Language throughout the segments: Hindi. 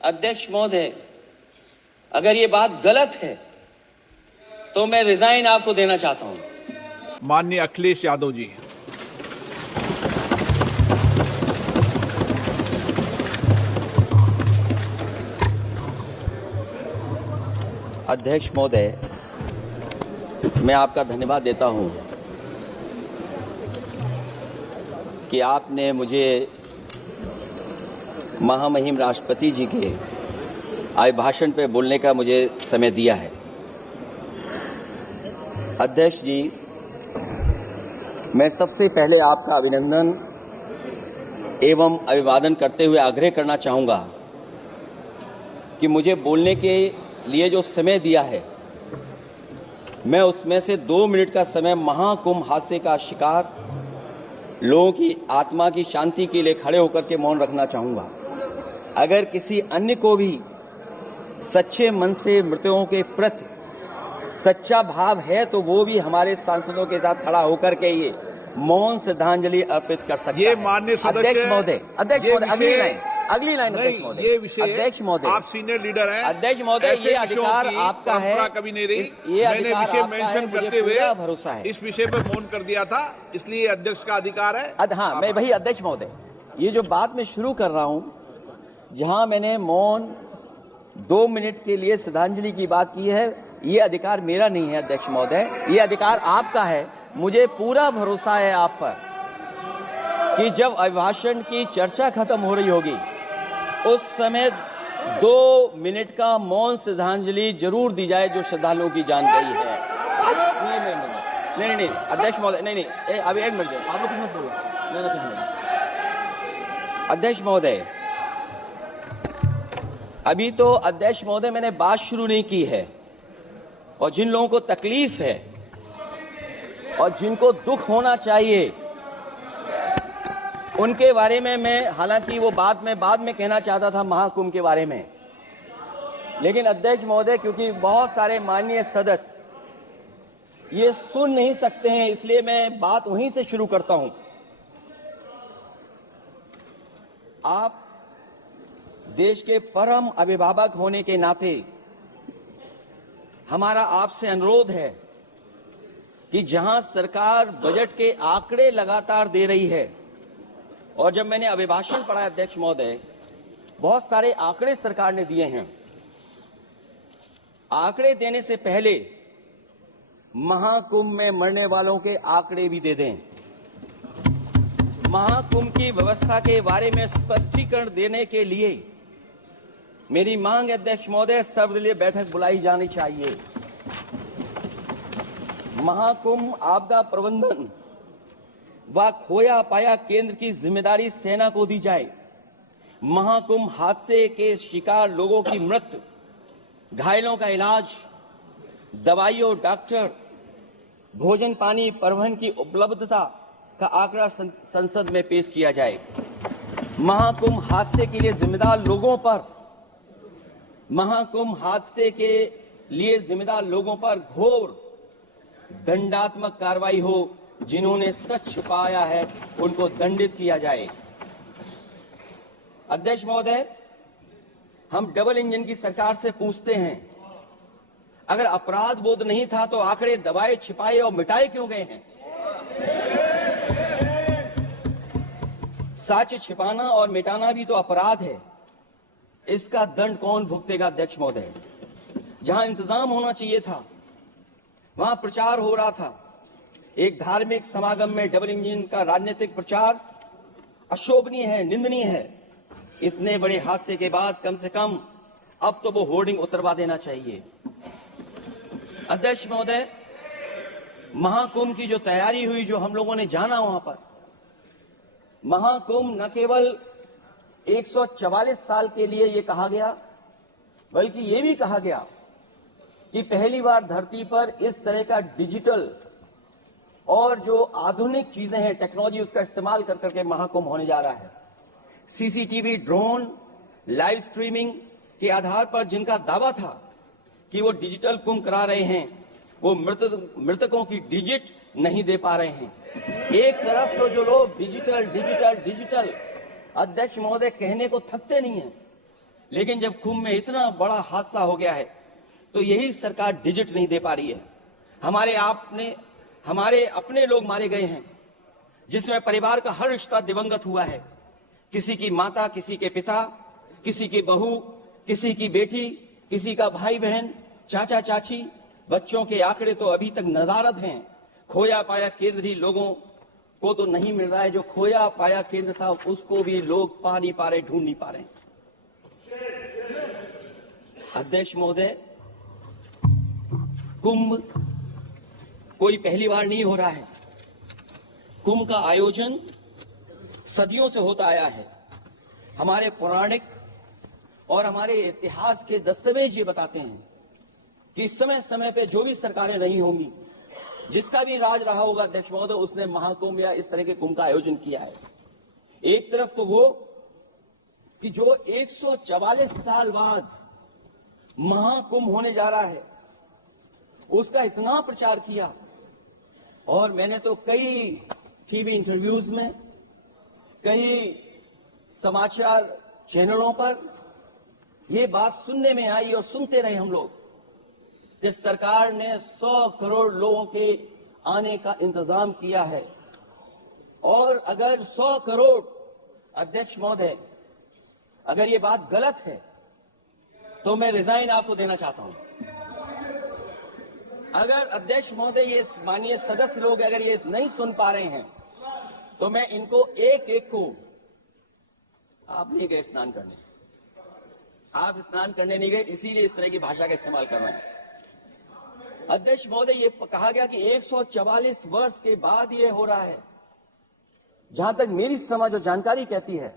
अध्यक्ष महोदय, अगर ये बात गलत है तो मैं रिजाइन आपको देना चाहता हूं। माननीय अखिलेश यादव जी। अध्यक्ष महोदय, मैं आपका धन्यवाद देता हूं कि आपने मुझे महामहिम राष्ट्रपति जी के अभिभाषण पे बोलने का मुझे समय दिया है। अध्यक्ष जी, मैं सबसे पहले आपका अभिनंदन एवं अभिवादन करते हुए आग्रह करना चाहूँगा कि मुझे बोलने के लिए जो समय दिया है, मैं उसमें से 2 मिनट का समय महाकुंभ हादसे का शिकार लोगों की आत्मा की शांति के लिए खड़े होकर के मौन रखना चाहूँगा। अगर किसी अन्य को भी सच्चे मन से मृतकों के प्रति सच्चा भाव है तो वो भी हमारे सांसदों के साथ खड़ा होकर के ये मौन श्रद्धांजलि अर्पित कर सकता है। माननीय सदस्य अध्यक्ष महोदय, अगली लाइन अध्यक्ष महोदय, ये विषय अध्यक्ष महोदय, आप सीनियर लीडर हैं। अध्यक्ष महोदय, ये अधिकार आपका है। कभी नहीं रही। ये मैंने विषय मेंशन करते हुए भरोसा है इस विषय पर मौन कर दिया था, इसलिए अध्यक्ष का अधिकार है। हाँ, मैं वही अध्यक्ष महोदय, ये जो बात मैं शुरू कर रहा हूं, जहां मैंने मौन 2 मिनट के लिए श्रद्धांजलि की बात की है, ये अधिकार मेरा नहीं है अध्यक्ष महोदय, ये अधिकार आपका है। मुझे पूरा भरोसा है आप पर कि जब अभिभाषण की चर्चा खत्म हो रही होगी उस समय 2 मिनट का मौन श्रद्धांजलि जरूर दी जाए जो श्रद्धालुओं की जान गई है। नहीं अध्यक्ष महोदय, नहीं अभी 1 मिनट आप लोग कुछ मत बोलो। नहीं कुछ नहीं अध्यक्ष महोदय, अभी तो अध्यक्ष महोदय मैंने बात शुरू नहीं की है, और जिन लोगों को तकलीफ है और जिनको दुख होना चाहिए उनके बारे में मैं, हालांकि वो बात मैं बाद में कहना चाहता था महाकुंभ के बारे में, लेकिन अध्यक्ष महोदय क्योंकि बहुत सारे माननीय सदस्य ये सुन नहीं सकते हैं, इसलिए मैं बात वहीं से शुरू करता हूं। आप देश के परम अभिभावक होने के नाते हमारा आपसे अनुरोध है कि जहां सरकार बजट के आंकड़े लगातार दे रही है, और जब मैंने अभिभाषण पढ़ा अध्यक्ष महोदय, बहुत सारे आंकड़े सरकार ने दिए हैं। आंकड़े देने से पहले महाकुंभ में मरने वालों के आंकड़े भी दे दें। महाकुंभ की व्यवस्था के बारे में स्पष्टीकरण देने के लिए मेरी मांग अध्यक्ष महोदय, सर्वदलीय बैठक बुलाई जानी चाहिए। महाकुंभ आपदा प्रबंधन व खोया पाया केंद्र की जिम्मेदारी सेना को दी जाए। महाकुंभ हादसे के शिकार लोगों की मृत्यु, घायलों का इलाज, दवाइयों, डॉक्टर, भोजन पानी, परिवहन की उपलब्धता का आंकड़ा संसद में पेश किया जाए। महाकुंभ हादसे के लिए जिम्मेदार लोगों पर, महाकुंभ हादसे के लिए जिम्मेदार लोगों पर घोर दंडात्मक कार्रवाई हो। जिन्होंने सच छुपाया है उनको दंडित किया जाए। अध्यक्ष महोदय, हम डबल इंजन की सरकार से पूछते हैं, अगर अपराध बोध नहीं था तो आंकड़े दबाए, छिपाए और मिटाए क्यों गए हैं? सच छिपाना और मिटाना भी तो अपराध है। इसका दंड कौन भुगतेगा अध्यक्ष महोदय? जहां इंतजाम होना चाहिए था वहां प्रचार हो रहा था। एक धार्मिक समागम में डबल इंजन का राजनीतिक प्रचार अशोभनीय है, निंदनीय है। इतने बड़े हादसे के बाद कम से कम अब तो वो होर्डिंग उतरवा देना चाहिए। अध्यक्ष महोदय, महाकुंभ की जो तैयारी हुई, जो हम लोगों ने जाना वहां पर, महाकुंभ न केवल 144 साल के लिए ये कहा गया, बल्कि ये भी कहा गया कि पहली बार धरती पर इस तरह का डिजिटल और जो आधुनिक चीजें हैं, टेक्नोलॉजी, उसका इस्तेमाल कर करके महाकुंभ होने जा रहा है। सीसीटीवी, ड्रोन, लाइव स्ट्रीमिंग के आधार पर जिनका दावा था कि वो डिजिटल कुंभ करा रहे हैं, वो मृतकों की डिजिट नहीं दे पा रहे हैं। एक तरफ तो जो लोग डिजिटल डिजिटल डिजिटल अध्यक्ष महोदय कहने को थकते नहीं है, लेकिन जब कुंभ में इतना बड़ा हादसा हो गया है तो यही सरकार डिजिट नहीं दे पा रही है। हमारे अपने लोग मारे गए हैं, जिसमें परिवार का हर रिश्ता दिवंगत हुआ है। किसी की माता, किसी के पिता, किसी की बहू, किसी की बेटी, किसी का भाई बहन, चाचा चाची, बच्चों के आंकड़े तो अभी तक नदारद हैं। खोया पाया केंद्र ही लोगों को तो नहीं मिल रहा है, जो खोया पाया केंद्र था उसको भी लोग पा नहीं पा रहे, ढूंढ नहीं पा रहे। अध्यक्ष महोदय, कुंभ कोई पहली बार नहीं हो रहा है। कुंभ का आयोजन सदियों से होता आया है। हमारे पौराणिक और हमारे इतिहास के दस्तावेज ये बताते हैं कि समय समय पे जो भी सरकारें रही होंगी, जिसका भी राज रहा होगा अध्यक्ष महोदय, उसने महाकुंभ या इस तरह के कुंभ का आयोजन किया है। एक तरफ तो वो कि जो 144 साल बाद महाकुंभ होने जा रहा है, उसका इतना प्रचार किया, और मैंने तो कई टीवी इंटरव्यूज में, कई समाचार चैनलों पर यह बात सुनने में आई और सुनते रहे हम लोग कि सरकार ने 100 करोड़ लोगों के आने का इंतजाम किया है। और अगर 100 करोड़, अध्यक्ष महोदय, अगर ये बात गलत है तो मैं रिजाइन आपको देना चाहता हूं। अगर अध्यक्ष महोदय, ये माननीय सदस्य लोग अगर ये नहीं सुन पा रहे हैं तो मैं इनको एक एक को, आप नहीं गए स्नान करने, आप स्नान करने नहीं गए, इसीलिए इस तरह की भाषा का इस्तेमाल कर रहे हैं। अध्यक्ष महोदय, ये कहा गया कि 144 वर्ष के बाद ये हो रहा है। जहां तक मेरी समझ और जानकारी कहती है,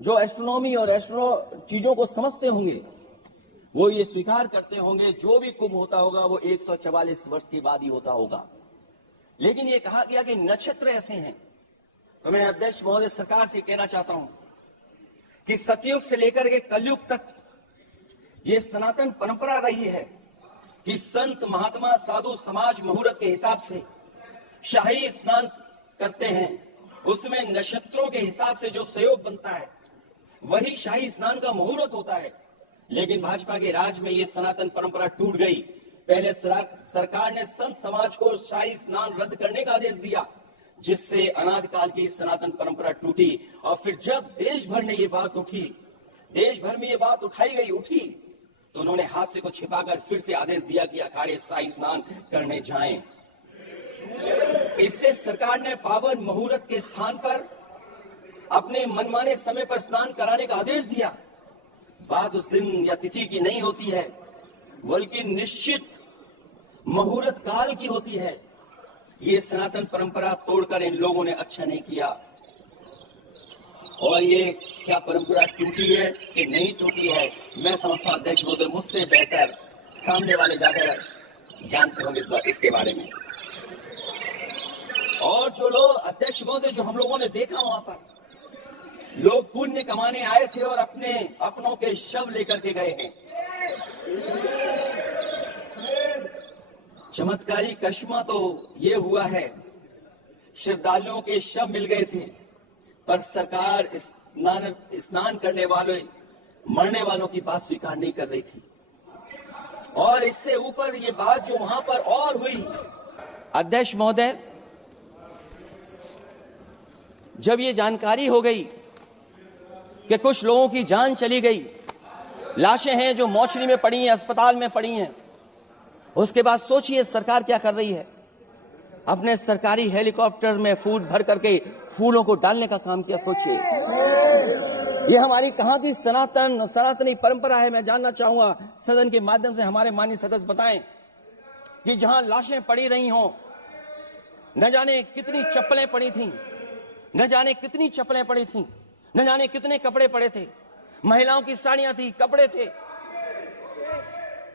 जो एस्ट्रोनॉमी और एस्ट्रो चीजों को समझते होंगे वो ये स्वीकार करते होंगे, जो भी कुंभ होता होगा वो 144 वर्ष के बाद ही होता होगा। लेकिन ये कहा गया कि नक्षत्र ऐसे हैं, तो मैं अध्यक्ष महोदय सरकार से कहना चाहता हूं कि सतयुग से लेकर के कलयुग तक ये सनातन परंपरा रही है कि संत महात्मा साधु समाज मुहूर्त के हिसाब से शाही स्नान करते हैं। उसमें नक्षत्रों के हिसाब से जो सहयोग बनता है वही शाही स्नान का मुहूर्त होता है। लेकिन भाजपा के राज में ये सनातन परंपरा टूट गई। पहले सरकार ने संत समाज को शाही स्नान रद्द करने का आदेश दिया, जिससे अनादिकाल की सनातन परंपरा टूटी। और फिर जब देश भर में ये बात उठी, देश भर में ये बात उठी, तो उन्होंने हादसे को छिपाकर फिर से आदेश दिया कि अखाड़े शाही स्नान करने जाएं। इससे सरकार ने पावन मुहूर्त के स्थान पर अपने मनमाने समय पर स्नान कराने का आदेश दिया। बात उस दिन या तिथि की नहीं होती है, बल्कि निश्चित मुहूर्त काल की होती है। ये सनातन परंपरा तोड़कर इन लोगों ने अच्छा नहीं किया। और ये क्या परंपरा टूटी है कि नहीं टूटी है, मैं समझता हूं अध्यक्ष महोदय मुझसे बेहतर सामने वाले जाकर जानते होंगे इसके बारे में। और जो लोग, अध्यक्ष महोदय, जो हम लोगों ने देखा वहां पर लोग पुण्य कमाने आए थे और अपनों के शव लेकर के गए हैं। चमत्कारी करिश्मा तो ये हुआ है, श्रद्धालुओं के शव मिल गए थे, पर सरकार स्नान करने वाले, मरने वालों की बात स्वीकार नहीं कर रही थी। और इससे ऊपर ये बात जो वहां पर और हुई, अध्यक्ष महोदय, जब ये जानकारी हो गई कि कुछ लोगों की जान चली गई, लाशें हैं जो मोर्चरी में पड़ी हैं, अस्पताल में पड़ी हैं, उसके बाद सोचिए सरकार क्या कर रही है। अपने सरकारी हेलीकॉप्टर में फूल भर करके फूलों को डालने का काम किया। सोचिए ये हमारी कहां की सनातनी परंपरा है। मैं जानना चाहूंगा सदन के माध्यम से हमारे माननीय सदस्य बताएं कि जहां लाशें पड़ी रही हों, न जाने कितनी चप्पलें पड़ी थीं, न जाने कितनी चप्पलें पड़ी थीं, न जाने कितने कपड़े पड़े थे, महिलाओं की साड़ियां थी, कपड़े थे,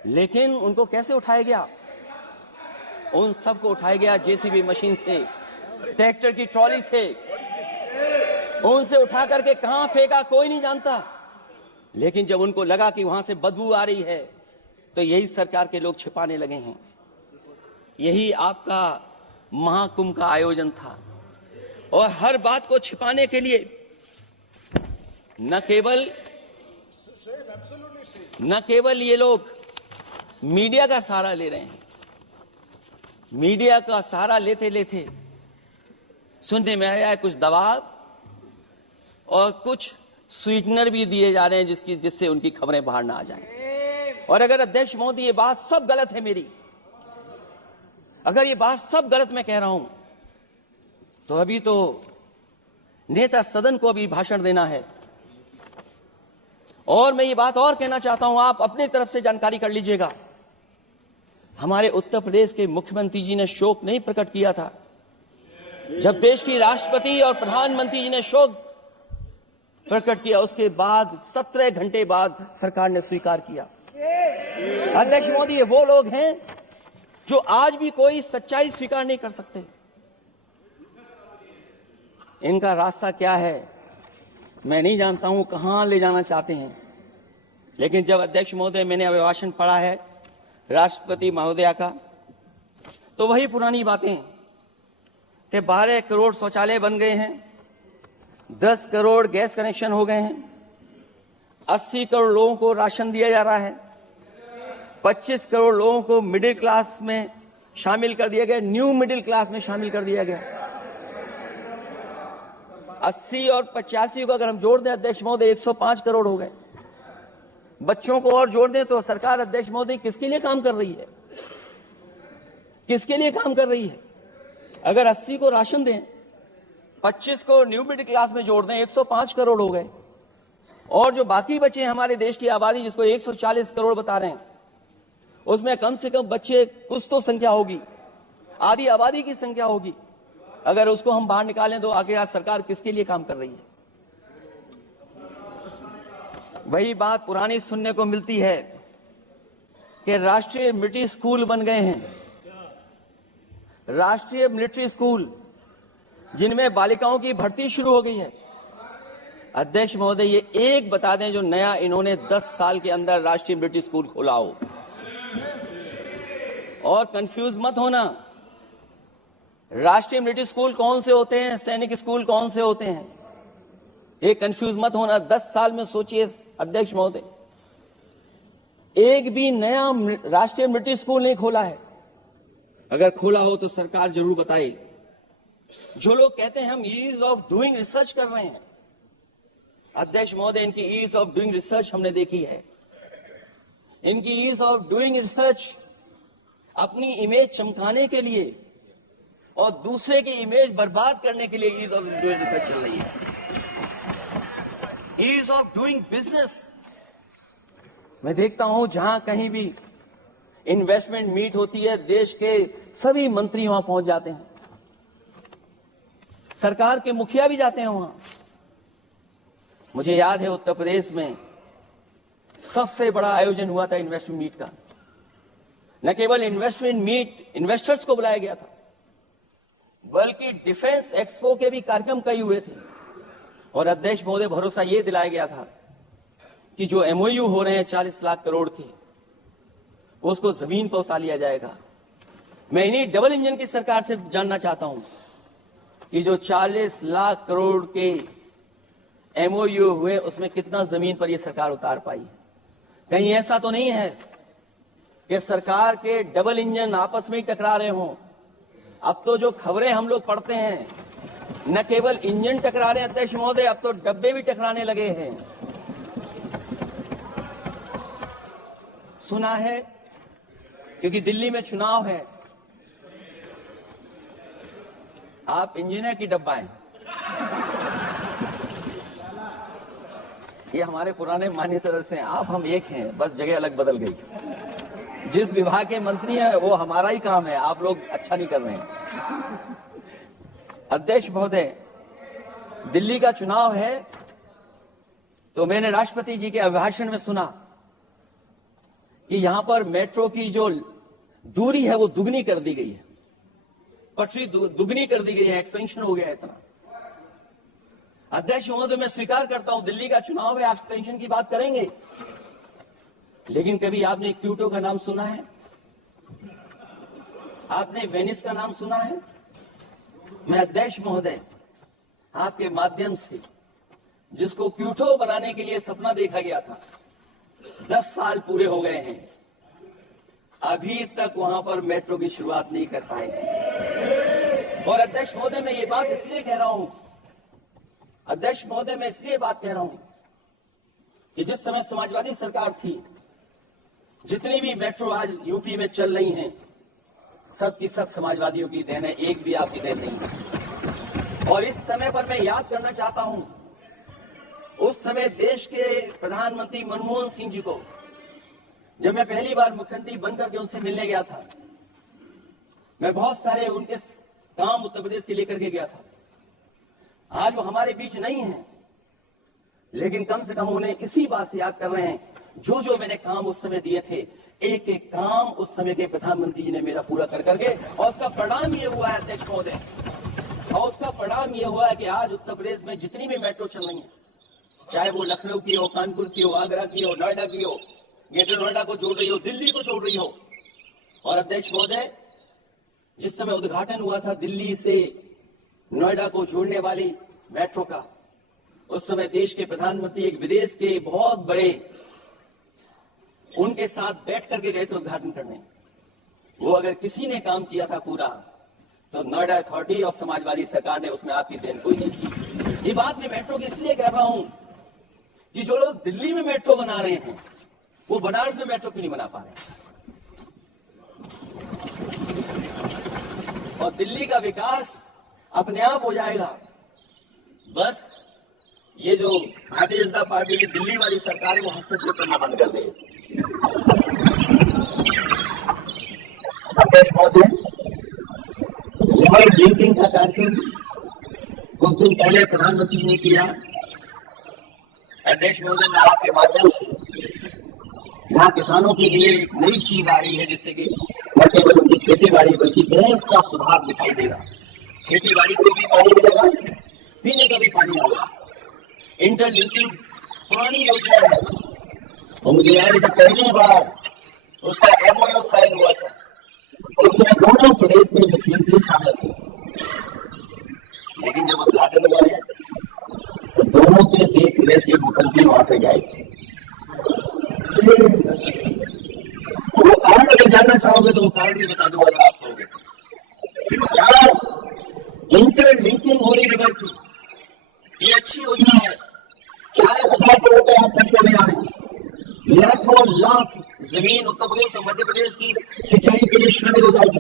लेकिन उनको कैसे उठाया गया? उन सबको उठाया गया जेसीबी मशीन से, ट्रैक्टर की ट्रॉली से। उनसे उठा करके कहां फेंका कोई नहीं जानता, लेकिन जब उनको लगा कि वहां से बदबू आ रही है तो यही सरकार के लोग छिपाने लगे हैं। यही आपका महाकुंभ का आयोजन था। और हर बात को छिपाने के लिए न केवल न केवल ये लोग मीडिया का सहारा ले रहे हैं, मीडिया का सहारा लेते लेते सुनने में आया है कुछ दबाव और कुछ स्वीटनर भी दिए जा रहे हैं जिससे उनकी खबरें बाहर ना आ जाएं। और अगर अध्यक्ष महोदय ये बात सब गलत है मेरी, अगर ये बात सब गलत मैं कह रहा हूं, तो अभी तो नेता सदन को अभी भाषण देना है। और मैं ये बात और कहना चाहता हूं, आप अपनी तरफ से जानकारी कर लीजिएगा। हमारे उत्तर प्रदेश के मुख्यमंत्री जी ने शोक नहीं प्रकट किया था। जब देश की राष्ट्रपति और प्रधानमंत्री जी ने शोक प्रकट किया, उसके बाद 17 घंटे बाद सरकार ने स्वीकार किया। अध्यक्ष मोदी, ये वो लोग हैं जो आज भी कोई सच्चाई स्वीकार नहीं कर सकते। इनका रास्ता क्या है मैं नहीं जानता हूं, कहां ले जाना चाहते हैं। लेकिन जब अध्यक्ष महोदय मैंने अभिभाषण पढ़ा है राष्ट्रपति महोदया का, तो वही पुरानी बातें कि 12 करोड़ शौचालय बन गए हैं, 10 करोड़ गैस कनेक्शन हो गए हैं, 80 करोड़ लोगों को राशन दिया जा रहा है, 25 करोड़ लोगों को मिडिल क्लास में शामिल कर दिया गया, न्यू मिडिल क्लास में शामिल कर दिया गया। 80 और 85 को अगर हम जोड़ दें अध्यक्ष महोदय 105 करोड़ हो गए। बच्चों को और जोड़ दें तो सरकार अध्यक्ष महोदय किसके लिए काम कर रही है, किसके लिए काम कर रही है? अगर 80 को राशन दें, 25 को न्यू मिडिल क्लास में जोड़ दें, 105 करोड़ हो गए। और जो बाकी बचे हमारे देश की आबादी जिसको 140 करोड़ बता रहे हैं, उसमें कम से कम बच्चे कुछ तो संख्या होगी, आधी आबादी की संख्या होगी। अगर उसको हम बाहर निकालें तो आगे आज सरकार किसके लिए काम कर रही है? वही बात पुरानी सुनने को मिलती है कि राष्ट्रीय मिलिट्री स्कूल बन गए हैं, राष्ट्रीय मिलिट्री स्कूल जिनमें बालिकाओं की भर्ती शुरू हो गई है। अध्यक्ष महोदय, ये एक बता दें जो नया इन्होंने 10 साल के अंदर राष्ट्रीय मिलिट्री स्कूल खोला हो। और कंफ्यूज मत होना, राष्ट्रीय मिलिट्री स्कूल कौन से होते हैं, सैनिक स्कूल कौन से होते हैं, ये कंफ्यूज मत होना। 10 साल में सोचिए अध्यक्ष महोदय, एक भी नया राष्ट्रीय मिलिट्री स्कूल नहीं खोला है। अगर खोला हो तो सरकार जरूर बताए। जो लोग कहते हैं हम ईज ऑफ डूइंग रिसर्च कर रहे हैं, अध्यक्ष महोदय इनकी ईज ऑफ डूइंग रिसर्च हमने देखी है। इनकी ईज ऑफ डूइंग रिसर्च अपनी इमेज चमकाने के लिए और दूसरे की इमेज बर्बाद करने के लिए ईज ऑफ डूइंग रिसर्च चल रही है। ईज ऑफ डूइंग बिजनेस मैं देखता हूं जहां कहीं भी इन्वेस्टमेंट मीट होती है, देश के सभी मंत्री वहां पहुंच जाते हैं, सरकार के मुखिया भी जाते हैं वहां। मुझे याद है उत्तर प्रदेश में सबसे बड़ा आयोजन हुआ था इन्वेस्टमेंट मीट का। न केवल इन्वेस्टमेंट मीट इन्वेस्टर्स को बुलाया गया था, बल्कि डिफेंस एक्सपो के भी कार्यक्रम कई हुए थे। और अध्यक्ष महोदय भरोसा यह दिलाया गया था कि जो एमओयू हो रहे हैं 40 लाख करोड़ के, उसको जमीन पर उतार लिया जाएगा। मैं इन्हीं डबल इंजन की सरकार से जानना चाहता हूं कि जो 40 लाख करोड़ के एमओयू हुए उसमें कितना जमीन पर यह सरकार उतार पाई? कहीं ऐसा तो नहीं है कि सरकार के डबल इंजन आपस में ही टकरा रहे हों? अब तो जो खबरें हम लोग पढ़ते हैं, न केवल इंजन टकरा रहे हैं अध्यक्ष महोदय, अब तो डब्बे भी टकराने लगे हैं। सुना है क्योंकि दिल्ली में चुनाव है, आप इंजीनियर की डब्बा हैं। ये हमारे पुराने माननीय सदस्य हैं, आप हम एक हैं, बस जगह अलग बदल गई। जिस विभाग के मंत्री हैं वो हमारा ही काम है, आप लोग अच्छा नहीं कर रहे हैं। अध्यक्ष महोदय, दिल्ली का चुनाव है तो मैंने राष्ट्रपति जी के अभिभाषण में सुना कि यहां पर मेट्रो की जो दूरी है वो दुगनी कर दी गई है, पटरी दुगनी कर दी गई है, एक्सपेंशन हो गया है इतना। अध्यक्ष महोदय, मैं स्वीकार करता हूं दिल्ली का चुनाव है, आप एक्सपेंशन की बात करेंगे, लेकिन कभी आपने क्यूटो का नाम सुना है? आपने वेनिस का नाम सुना है? मैं अध्यक्ष महोदय आपके माध्यम से जिसको क्यूटो बनाने के लिए सपना देखा गया था, 10 साल पूरे हो गए हैं, अभी तक वहां पर मेट्रो की शुरुआत नहीं कर पाए। और अध्यक्ष महोदय, मैं ये बात इसलिए कह रहा हूं, अध्यक्ष महोदय, मैं इसलिए बात कह रहा हूं कि जिस समय समाजवादी सरकार थी, जितनी भी मेट्रो आज यूपी में चल रही हैं, सब की सब समाजवादियों की देन है, एक भी आपकी देन नहीं है। और इस समय पर मैं याद करना चाहता हूं, उस समय देश के प्रधानमंत्री मनमोहन सिंह जी को जब मैं पहली बार मुख्यमंत्री बनकर के उनसे मिलने गया था, मैं बहुत सारे उनके काम उत्तर प्रदेश के लेकर के गया था। आज वो हमारे बीच नहीं है, लेकिन कम से कम उन्हें इसी बात से याद कर रहे हैं, जो जो मैंने काम उस समय दिए थे, एक एक काम उस समय के प्रधानमंत्री जी ने मेरा पूरा कर करके, और उसका परिणाम ये हुआ है अध्यक्ष महोदय, और उसका परिणाम ये हुआ है कि आज उत्तर प्रदेश में जितनी भी मेट्रो चल रही है, चाहे वो लखनऊ की हो, कानपुर की हो, आगरा की हो, नोएडा की हो, ग्रेटर नोएडा को जोड़ रही हो, दिल्ली को जोड़ रही हो। और अध्यक्ष महोदय, जिस समय उद्घाटन हुआ था दिल्ली से नोएडा को जोड़ने वाली मेट्रो का, उस समय देश के प्रधानमंत्री एक विदेश के बहुत बड़े उनके साथ बैठ करके गए थे उद्घाटन करने। वो अगर किसी ने काम किया था पूरा, तो नोएडा अथॉरिटी और समाजवादी सरकार ने उसमें आपकी देन कोई नहीं की। ये बात मैं मेट्रो की इसलिए कह रहा हूं कि जो लोग दिल्ली में मेट्रो बना रहे हैं, वो बनारस में मेट्रो क्यों नहीं बना पा रहे। और दिल्ली का विकास अपने आप हो जाएगा, बस ये जो भारतीय जनता पार्टी की दिल्ली वाली सरकार है, वो हस्तक्षेप करना बंद कर दे। रिवर लिंकिंग का कार्यक्रम कुछ दिन पहले प्रधानमंत्री ने किया। अध्यक्ष महोदय, मैं आपके माध्यम से जहां किसानों के लिए एक नई चीज आ रही है, जिससे कि न केवल उनकी खेती बाड़ी बल्कि बहुत सा सुधार दिखाई देगा। खेती बाड़ी को भी पानी मिलेगा, पीने का भी पानी मिलेगा। इंटरलिंकिंग पुरानी योजना है, और मुझे याद है जब पहली बार उसका एमओयू साइन हुआ था, उसमें दोनों प्रदेश के मुख्यमंत्री शामिल थे, लेकिन जब उद्घाटन हुआ है तो दोनों के एक प्रदेश के मुख्यमंत्री वहां से गायब थे। वो कारण अगर जानना चाहोगे तो वो कारण भी बता दूंगा अगर आप कहोगे। इंटरलिंकिंग हो रही रिवर की, ये अच्छी योजना है। 40,000 करोड़ रुपए आप खर्च करने जा रहे हैं। लाखों लाख जमीन उत्तर प्रदेश और मध्य प्रदेश की सिंचाई के लिए शामिल हो जाएगी,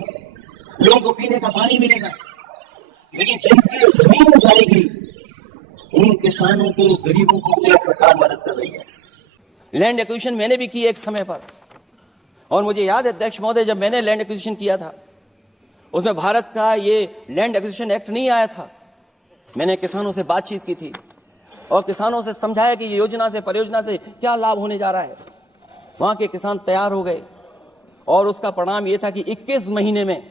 लोगों को पीने का पानी मिलेगा। लेकिन जिनकी जमीन जाएगी, उन किसानों को, गरीबों को क्या सरकार मदद कर रही है। लैंड एक्विजिशन मैंने भी की एक समय पर, और मुझे याद है अध्यक्ष महोदय, जब मैंने लैंड एक्विजिशन किया था, उसमें भारत का ये लैंड एक्विजिशन एक्ट नहीं आया था। मैंने किसानों से बातचीत की थी और किसानों से समझाया कि ये योजना से, परियोजना से क्या लाभ होने जा रहा है। वहां के किसान तैयार हो गए, और उसका परिणाम यह था कि 21 महीने में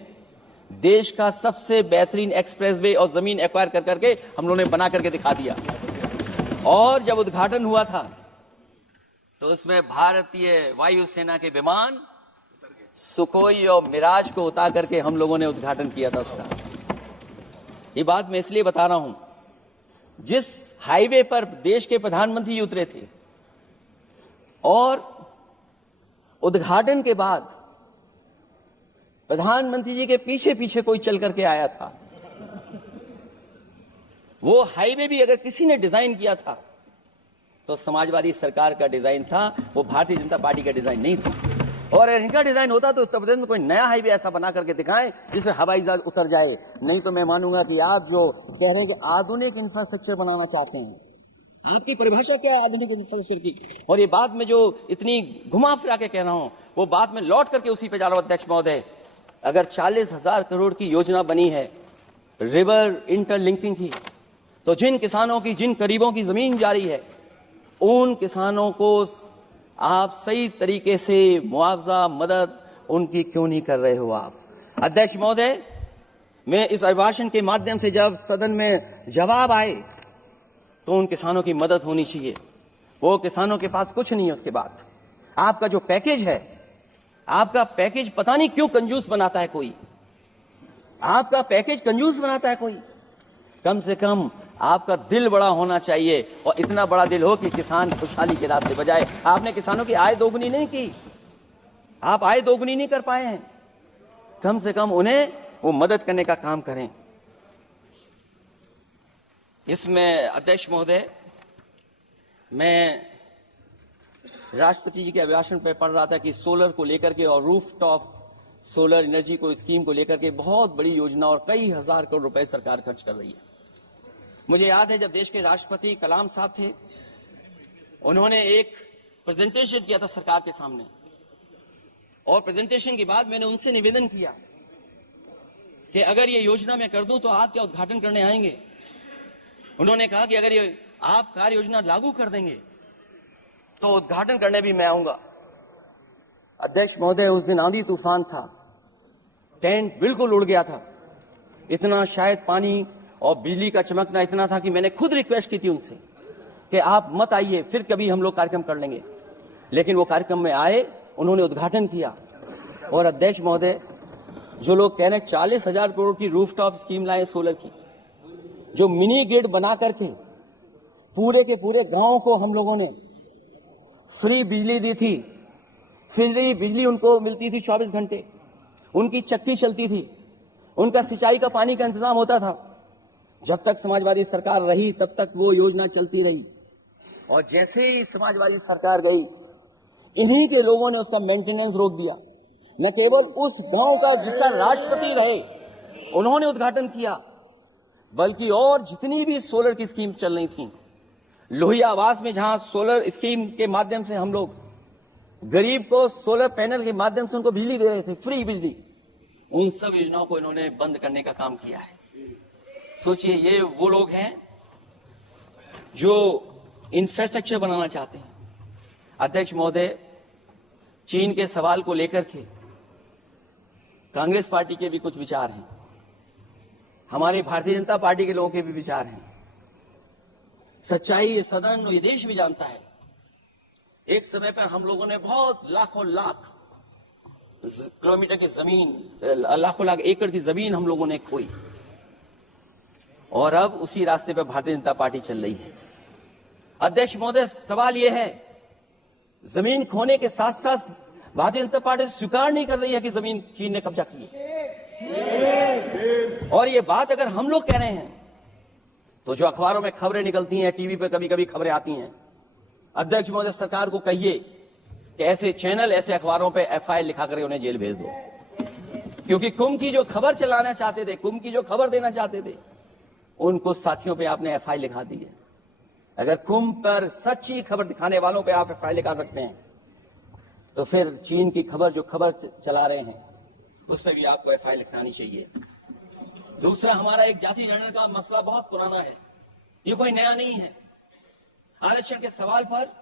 देश का सबसे बेहतरीन एक्सप्रेसवे और जमीन एक्वायर कर करके हम लोगों ने बना करके दिखा दिया। और जब उद्घाटन हुआ था तो उसमें भारतीय वायुसेना के विमान सुखोई और मिराज को उतार करके हम लोगों ने उद्घाटन किया था उसका। ये बात मैं इसलिए बता रहा हूं, जिस हाईवे पर देश के प्रधानमंत्री उतरे थे और उद्घाटन के बाद प्रधानमंत्री जी के पीछे पीछे कोई चल करके आया था, वो हाईवे भी अगर किसी ने डिजाइन किया था तो समाजवादी सरकार का डिजाइन था, वो भारतीय जनता पार्टी का डिजाइन नहीं था। और अगर इनका डिजाइन होता तो उत्तर प्रदेश में कोई नया हाईवे ऐसा बना करके दिखाएं जिससे हवाई जहाज उतर जाए। नहीं तो मैं मानूंगा कि आप जो कह रहे हैं कि आधुनिक इंफ्रास्ट्रक्चर बनाना चाहते हैं, आपकी परिभाषा क्या है आधुनिक इंफ्रास्ट्रक्चर की? और ये बात में जो इतनी घुमा फिरा के कह रहा हूं, वो बात में लौट करके उसी पे जा रहा हूं अध्यक्ष महोदय। अगर 40,000 करोड़ की योजना बनी है रिवर इंटरलिंकिंग की, तो जिन किसानों की, जिन गरीबों की जमीन जा रही है, उन किसानों को आप सही तरीके से मुआवजा, मदद उनकी क्यों नहीं कर रहे हो आप? अध्यक्ष महोदय, मैं इस अभिभाषण के माध्यम से जब सदन में जवाब आए तो उन किसानों की मदद होनी चाहिए। वो किसानों के पास कुछ नहीं है। उसके बाद आपका जो पैकेज है, आपका पैकेज पता नहीं क्यों कंजूस बनाता है कोई, आपका पैकेज कंजूस बनाता है कोई। कम से कम आपका दिल बड़ा होना चाहिए और इतना बड़ा दिल हो कि किसान खुशहाली के रास्ते बजाए। आपने किसानों की आय दोगुनी नहीं की, आप आय दोगुनी नहीं कर पाए हैं। कम से कम उन्हें वो मदद करने का काम करें। इसमें अध्यक्ष महोदय, मैं राष्ट्रपति जी के अभिभाषण पर पढ़ रहा था कि सोलर को लेकर के और रूफ टॉप सोलर एनर्जी को स्कीम को लेकर के बहुत बड़ी योजना और कई हजार करोड़ रुपए सरकार खर्च कर रही है। मुझे याद है जब देश के राष्ट्रपति कलाम साहब थे, उन्होंने एक प्रेजेंटेशन किया था सरकार के सामने, और प्रेजेंटेशन के बाद मैंने उनसे निवेदन किया कि अगर ये योजना मैं कर दूं तो आप क्या उद्घाटन करने आएंगे। उन्होंने कहा कि अगर ये आप कार्य योजना लागू कर देंगे तो उद्घाटन करने भी मैं आऊंगा। अध्यक्ष महोदय, उस दिन आंधी तूफान था, टेंट बिल्कुल उड़ गया था, इतना शायद पानी और बिजली का चमकना इतना था कि मैंने खुद रिक्वेस्ट की थी उनसे कि आप मत आइए, फिर कभी हम लोग कार्यक्रम कर लेंगे। लेकिन वो कार्यक्रम में आए, उन्होंने उद्घाटन किया। और अध्यक्ष महोदय, जो लोग कह रहे हैं 40,000 करोड़ की रूफटॉप स्कीम लाए सोलर की, जो मिनी ग्रिड बना करके पूरे के पूरे गांव को हम लोगों ने फ्री बिजली दी थी। फ्री बिजली उनको मिलती थी 24 घंटे, उनकी चक्की चलती थी, उनका सिंचाई का पानी का इंतजाम होता था। जब तक समाजवादी सरकार रही तब तक वो योजना चलती रही, और जैसे ही समाजवादी सरकार गई, इन्हीं के लोगों ने उसका मेंटेनेंस रोक दिया। न केवल उस गांव का जिसका राष्ट्रपति रहे उन्होंने उद्घाटन किया, बल्कि और जितनी भी सोलर की स्कीम चल रही थी, लोहिया आवास में जहां सोलर स्कीम के माध्यम से हम लोग गरीब को सोलर पैनल के माध्यम से उनको बिजली दे रहे थे, फ्री बिजली, उन सब योजनाओं को इन्होंने बंद करने का काम किया है। सोचिए, ये वो लोग हैं जो इंफ्रास्ट्रक्चर बनाना चाहते हैं। अध्यक्ष महोदय, चीन के सवाल को लेकर के कांग्रेस पार्टी के भी कुछ विचार हैं, हमारी भारतीय जनता पार्टी के लोगों के भी विचार हैं। सच्चाई ये सदन और ये देश भी जानता है, एक समय पर हम लोगों ने बहुत लाखों लाख किलोमीटर की जमीन, लाखों लाख एकड़ की जमीन हम लोगों ने खोई, और अब उसी रास्ते पर भारतीय जनता पार्टी चल रही है। अध्यक्ष महोदय, सवाल यह है, जमीन खोने के साथ साथ भारतीय जनता पार्टी स्वीकार नहीं कर रही है कि जमीन चीन ने कब्जा की है। और ये बात अगर हम लोग कह रहे हैं तो जो अखबारों में खबरें निकलती हैं, टीवी पे कभी कभी खबरें आती हैं, अध्यक्ष महोदय सरकार को कहिए कि ऐसे चैनल, ऐसे अखबारों पे एफआईआर लिखा कर उन्हें जेल भेज दो। क्योंकि कुंभ की जो खबर चलाना चाहते थे, कुंभ की जो खबर देना चाहते थे, उन कुछ साथियों पे आपने एफआईआर लिखा दी है। अगर कुंभ पर सच्ची खबर दिखाने वालों पे आप एफआईआर लिखा सकते हैं, तो फिर चीन की खबर, जो खबर चला रहे हैं, उस पर भी आपको एफआईआर लिखानी चाहिए। दूसरा, हमारा एक जाति जनगणना का मसला बहुत पुराना है, ये कोई नया नहीं है। आरक्षण के सवाल पर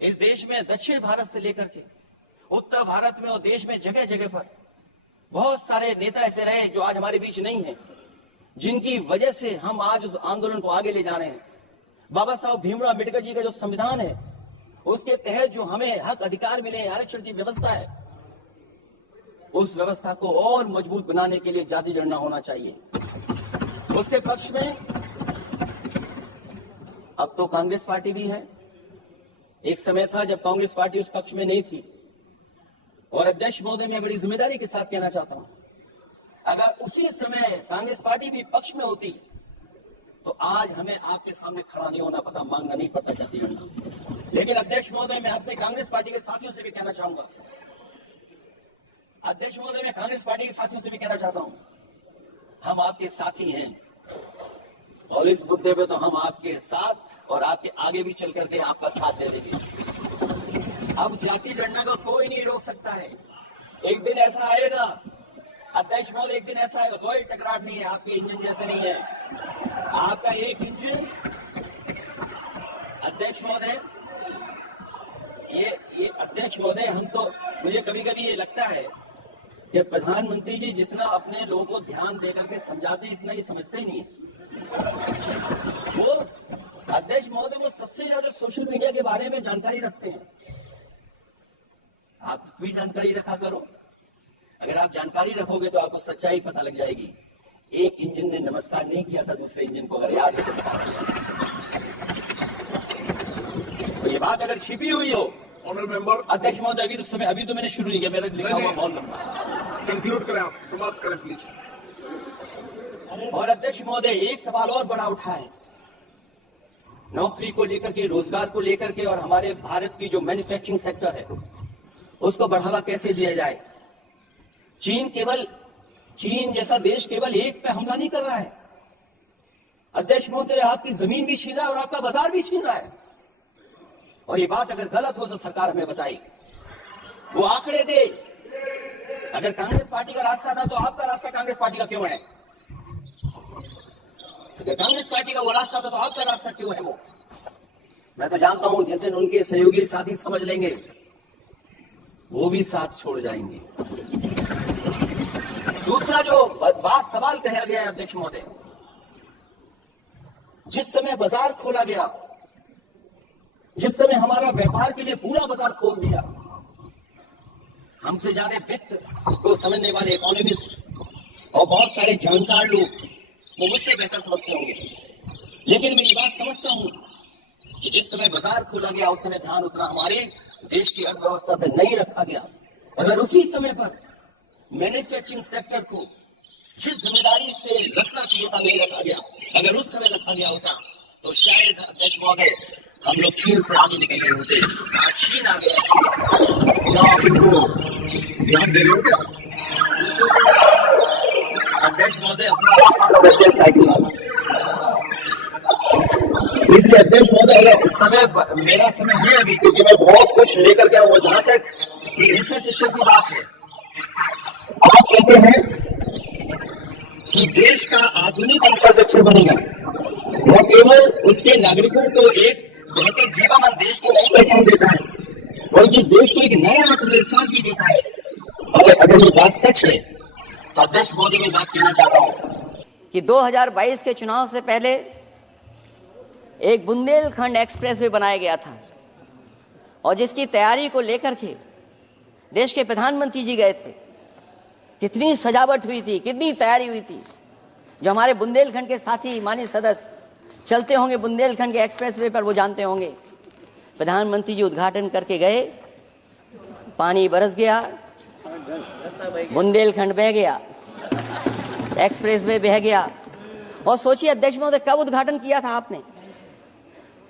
इस देश में दक्षिण भारत से लेकर के उत्तर भारत में और देश में जगह जगह पर बहुत सारे नेता ऐसे रहे जो आज हमारे बीच नहीं है, जिनकी वजह से हम आज उस आंदोलन को आगे ले जा रहे हैं। बाबा साहब भीमराव अम्बेडकर जी का जो संविधान है, उसके तहत जो हमें हक अधिकार मिले, आरक्षण की व्यवस्था है, उस व्यवस्था को और मजबूत बनाने के लिए जाति जनगणना होना चाहिए। उसके पक्ष में अब तो कांग्रेस पार्टी भी है। एक समय था जब कांग्रेस पार्टी उस पक्ष में नहीं थी। और अध्यक्ष महोदय, मैं बड़ी जिम्मेदारी के साथ कहना चाहता हूं, अगर उसी समय कांग्रेस पार्टी भी पक्ष में होती तो आज हमें आपके सामने खड़ा नहीं होना पड़ता, मांगना नहीं पड़ता जाति जनगणना। लेकिन अध्यक्ष महोदय, मैं अपने कांग्रेस पार्टी के साथियों से भी कहना चाहूंगा, अध्यक्ष महोदय, मैं कांग्रेस पार्टी के साथियों से भी कहना चाहता हूं, हम आपके साथी हैं और इस मुद्दे पे तो हम आपके साथ और आपके आगे भी चल करके आपका साथ दे देंगे। अब जाति जनगणना को कोई नहीं रोक सकता है। एक दिन ऐसा आएगा अध्यक्ष महोदय, एक दिन ऐसा आएगा, कोई टकराव नहीं है, आपके इंजन जैसे नहीं है, आपका एक इंजन। अध्यक्ष महोदय, ये अध्यक्ष महोदय, हम तो, मुझे कभी कभी ये लगता है कि प्रधानमंत्री जी जितना अपने लोगों को ध्यान देकर के समझाते हैं, इतना ये समझते ही नहीं है। वो अध्यक्ष महोदय, वो सबसे ज्यादा सोशल मीडिया के बारे में जानकारी रखते हैं। आप भी जानकारी रखा करो, अगर आप जानकारी रखोगे तो आपको सच्चाई पता लग जाएगी। एक इंजन ने नमस्कार नहीं किया था दूसरे इंजन को, अगर याद है तो ये बात अगर छिपी हुई हो। ऑनरेबल मेंबर, अध्यक्ष महोदय, अभी तो मैंने शुरू नहीं किया, मेरा लिखा हुआ बहुत लंबा। कंक्लूड करें, आप समाप्त करें प्लीज। और अध्यक्ष महोदय, एक सवाल और बड़ा उठा है, नौकरी को लेकर के, रोजगार को लेकर के, और हमारे भारत की जो मैन्युफैक्चरिंग सेक्टर है उसको बढ़ावा कैसे दिया जाए। चीन जैसा देश केवल एक पे हमला नहीं कर रहा है अध्यक्ष महोदय, आपकी जमीन भी छीन रहा है और आपका बाजार भी छीन रहा है। और ये बात अगर गलत हो तो सरकार हमें बताए, वो आंकड़े दे। अगर कांग्रेस पार्टी का रास्ता था तो आपका रास्ता कांग्रेस पार्टी का क्यों है? अगर कांग्रेस पार्टी का वो रास्ता था तो आपका रास्ता क्यों है? वो मैं तो जानता हूं जिस दिन उनके सहयोगी साथी समझ लेंगे वो भी साथ छोड़ जाएंगे। दूसरा जो सवाल कहा गया है अध्यक्ष महोदय, जिस समय बाजार खोला गया, जिस समय हमारा व्यापार के लिए पूरा बाजार खोल दिया, हमसे ज्यादा वित्त को समझने वाले इकोनॉमिस्ट और बहुत सारे जानकार लोग वो मुझसे बेहतर समझते होंगे, लेकिन मैं ये बात समझता हूं कि जिस समय बाजार खोला गया उस समय ध्यान उतना हमारे देश की अर्थव्यवस्था पर नहीं रखा गया। अगर उसी समय पर मैन्युफैक्चरिंग सेक्टर को जिस जिम्मेदारी से रखना चाहिए था नहीं रखा गया, अगर उस समय रखा गया होता तो शायद अध्यक्ष महोदय हम लोग चीन से आगे निकल गए होते। आज चीन आ गया, ध्यान दे रहे हो क्या अध्यक्ष महोदय? अपना साइकिल, इसलिए अध्यक्ष महोदय अगर इस समय मेरा समय है अभी, क्योंकि मैं बहुत कुछ लेकर के वो, जहां तक इंफ्रास्ट्रक्चर की बात है, आप कहते हैं कि देश का आधुनिक इंफ्रास्ट्रक्चर बनेगा, वो केवल उसके नागरिकों को एक बेहतर जीवन देश को नई पहचान देता है, बल्कि देश को एक नया आत्मविश्वास भी देता है। और अगर ये बात सच है तो अध्यक्ष महोदय में बात कहना चाहता हूं कि 2022 के चुनाव से पहले एक बुंदेलखंड एक्सप्रेस वे बनाया गया था, और जिसकी तैयारी को लेकर के देश के प्रधानमंत्री जी गए थे। कितनी सजावट हुई थी, कितनी तैयारी हुई थी। जो हमारे बुंदेलखंड के साथी माननीय सदस्य चलते होंगे बुंदेलखंड के एक्सप्रेस वे पर, वो जानते होंगे प्रधानमंत्री जी उद्घाटन करके गए, पानी बरस गया, बुंदेलखंड बह गया, एक्सप्रेस वे बह गया। और सोचिए अध्यक्ष महोदय, कब उद्घाटन किया था आपने?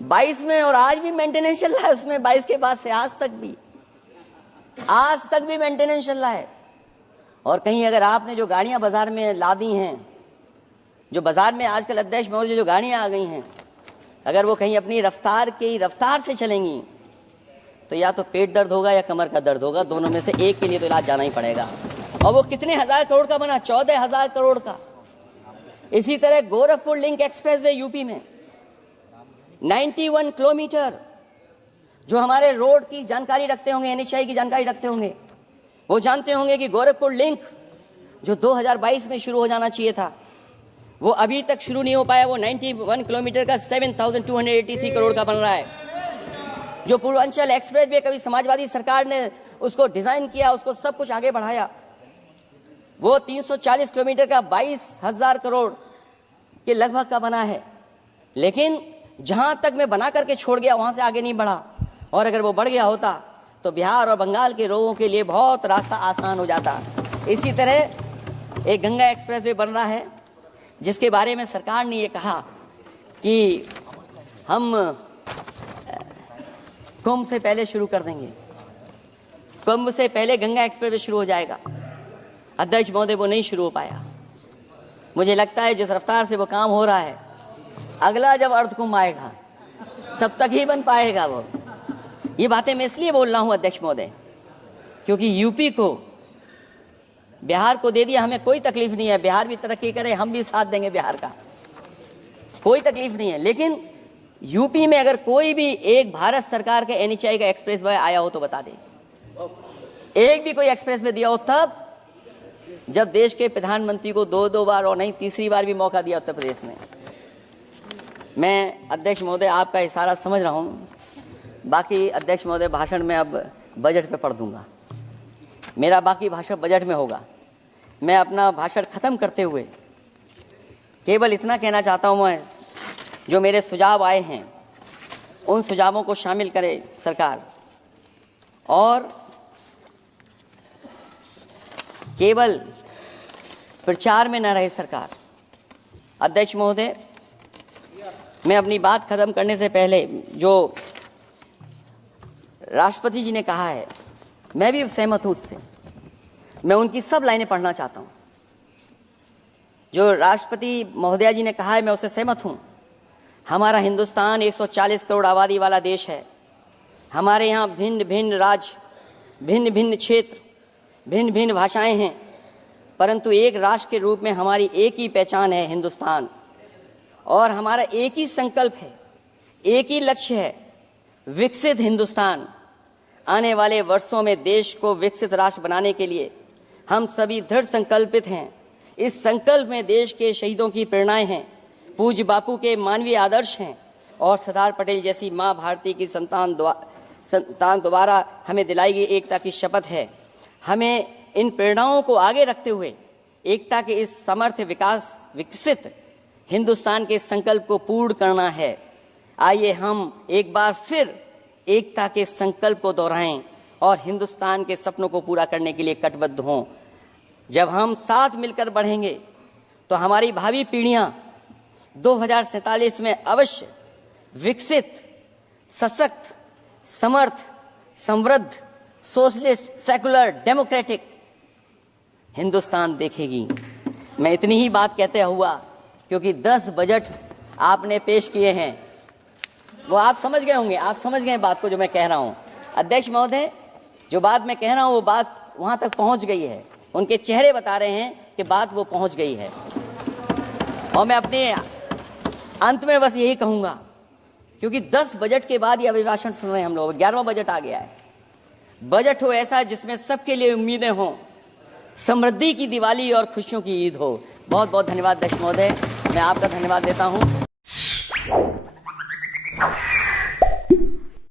22 में, और आज भी मेंटेनेंस चल रहा है उसमें। 22 के बाद से आज तक भी मेंटेनेंस चल रहा है। और कहीं अगर आपने जो गाड़ियां बाजार में ला दी हैं, जो बाजार में आजकल अध्यक्ष महोदय जो गाड़ियां आ गई हैं, अगर वो कहीं अपनी रफ्तार से चलेंगी तो या तो पेट दर्द होगा या कमर का दर्द होगा, दोनों में से एक के लिए तो इलाज जाना ही पड़ेगा। और वो कितने हजार करोड़ का बना? 14,000 करोड़ का। इसी तरह Gorakhpur link express way UP में 91 किलोमीटर, जो हमारे रोड की जानकारी रखते होंगे, एनएचआई की जानकारी रखते होंगे, वो जानते होंगे कि गोरखपुर लिंक जो 2022 में शुरू हो जाना चाहिए था, वो अभी तक शुरू नहीं हो पाया। वो 91 किलोमीटर का 7,283 करोड़ का बन रहा है। जो पूर्वांचल एक्सप्रेस वे कभी समाजवादी सरकार ने उसको डिजाइन किया, उसको सब कुछ आगे बढ़ाया, वो 340 किलोमीटर का 22,000 करोड़ के लगभग का बना है। लेकिन जहां तक मैं बना करके छोड़ गया वहां से आगे नहीं बढ़ा। और अगर वो बढ़ गया होता तो बिहार और बंगाल के लोगों के लिए बहुत रास्ता आसान हो जाता। इसी तरह एक गंगा एक्सप्रेस वे बन रहा है, जिसके बारे में सरकार ने ये कहा कि हम कुंभ से पहले शुरू कर देंगे, कुंभ से पहले गंगा एक्सप्रेस वे शुरू हो जाएगा। अध्यक्ष महोदय, वो नहीं शुरू हो पाया। मुझे लगता है जिस रफ्तार से वो काम हो रहा है, अगला जब अर्धकुंभ आएगा तब तक ही बन पाएगा वो। ये बातें मैं इसलिए बोल रहा हूं अध्यक्ष महोदय, क्योंकि यूपी को बिहार को दे दिया, हमें कोई तकलीफ नहीं है। बिहार भी तरक्की करे, हम भी साथ देंगे बिहार का, कोई तकलीफ नहीं है। लेकिन यूपी में अगर कोई भी एक भारत सरकार के एनएचआई का एक्सप्रेस वे आया हो तो बता दें। एक भी कोई एक्सप्रेस वे दिया हो तब, जब देश के प्रधानमंत्री को दो बार और नहीं तीसरी बार भी मौका दिया उत्तर प्रदेश ने। मैं अध्यक्ष महोदय आपका इशारा समझ रहा हूं। बाकी अध्यक्ष महोदय भाषण में अब बजट पे पढ़ दूंगा, मेरा बाकी भाषण बजट में होगा। मैं अपना भाषण खत्म करते हुए केवल इतना कहना चाहता हूं मैं, जो मेरे सुझाव आए हैं उन सुझावों को शामिल करे सरकार, और केवल प्रचार में न रहे सरकार। अध्यक्ष महोदय, मैं अपनी बात खत्म करने से पहले जो राष्ट्रपति जी ने कहा है, मैं भी सहमत हूं उससे। मैं उनकी सब लाइनें पढ़ना चाहता हूं। जो राष्ट्रपति महोदया जी ने कहा है, मैं उससे सहमत हूं। हमारा हिंदुस्तान 140 करोड़ आबादी वाला देश है। हमारे यहाँ भिन्न भिन्न राज्य, भिन्न भिन्न क्षेत्र, भिन्न भिन्न भाषाएं हैं, परंतु एक राष्ट्र के रूप में हमारी एक ही पहचान है, हिंदुस्तान। और हमारा एक ही संकल्प है, एक ही लक्ष्य है, विकसित हिंदुस्तान। आने वाले वर्षों में देश को विकसित राष्ट्र बनाने के लिए हम सभी दृढ़ संकल्पित हैं। इस संकल्प में देश के शहीदों की प्रेरणाएं हैं, पूज्य बापू के मानवीय आदर्श हैं, और सरदार पटेल जैसी माँ भारती की संतान द्वारा हमें दिलाई गई एकता की शपथ है। हमें इन प्रेरणाओं को आगे रखते हुए एकता के इस समर्थ विकसित हिंदुस्तान के संकल्प को पूर्ण करना है। आइए हम एक बार फिर एकता के संकल्प को दोहराएं और हिंदुस्तान के सपनों को पूरा करने के लिए कटिबद्ध हों। जब हम साथ मिलकर बढ़ेंगे तो हमारी भावी पीढ़ियां 2047 में अवश्य विकसित, सशक्त, समर्थ, समृद्ध, सोशलिस्ट, सेकुलर, डेमोक्रेटिक हिंदुस्तान देखेगी। मैं इतनी ही बात कहते हुआ, क्योंकि 10 बजट आपने पेश किए हैं, वो आप समझ गए होंगे, आप समझ गए बात को जो मैं कह रहा हूं। अध्यक्ष महोदय, जो बात मैं कह रहा हूं वो बात वहां तक पहुंच गई है। उनके चेहरे बता रहे हैं कि बात वो पहुंच गई है। और मैं अपने अंत में बस यही कहूंगा, क्योंकि 10 बजट के बाद ये अभिभाषण सुन रहे हैं हम लोग, 11वां बजट आ गया है। बजट हो ऐसा जिसमें सबके लिए उम्मीदें हों, समृद्धि की दिवाली और खुशियों की ईद हो। बहुत बहुत धन्यवाद अध्यक्ष महोदय, मैं आपका धन्यवाद देता हूं।